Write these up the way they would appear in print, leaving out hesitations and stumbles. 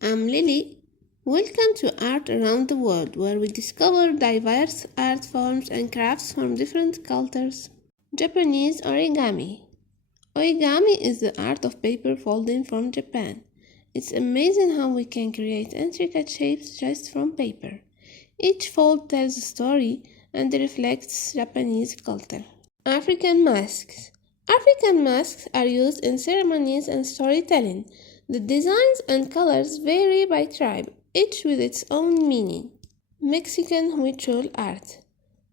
I'm Lily. Welcome to Art Around the World, where we discover diverse art forms and crafts from different cultures. Japanese origami. Origami is the art of paper folding from Japan. It's amazing how we can create intricate shapes just from paper. Each fold tells a story and reflects Japanese culture. African masks. African masks are used in ceremonies and storytelling. The designs and colors vary by tribe, each with its own meaning. Mexican Huichol art.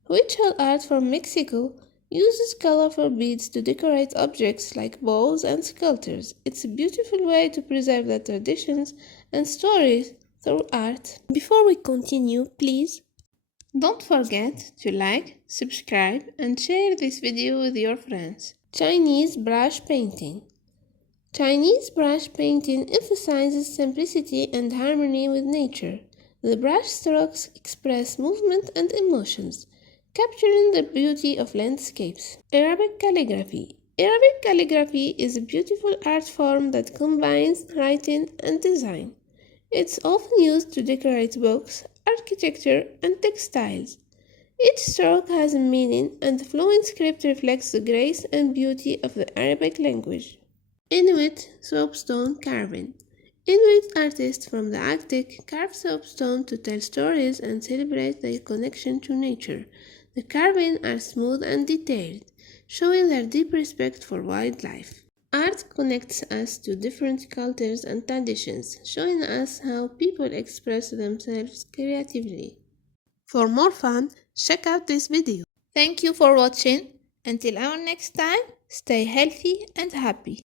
Huichol art from Mexico uses colorful beads to decorate objects like bowls and sculptures. It's a beautiful way to preserve the traditions and stories through art. Before we continue, please don't forget to like, subscribe, and share this video with your friends. Chinese brush painting. Chinese brush painting emphasizes simplicity and harmony with nature. The brush strokes express movement and emotions, capturing the beauty of landscapes. Arabic calligraphy. Arabic calligraphy is a beautiful art form that combines writing and design. It's often used to decorate books, architecture, and textiles. Each stroke has a meaning, and the flowing script reflects the grace and beauty of the Arabic language. Inuit soapstone carving. Inuit artists from the Arctic carve soapstone to tell stories and celebrate their connection to nature. The carvings are smooth and detailed, showing their deep respect for wildlife. Art connects us to different cultures and traditions, showing us how people express themselves creatively. For more fun, check out this video. Thank you for watching. Until our next time, stay healthy and happy.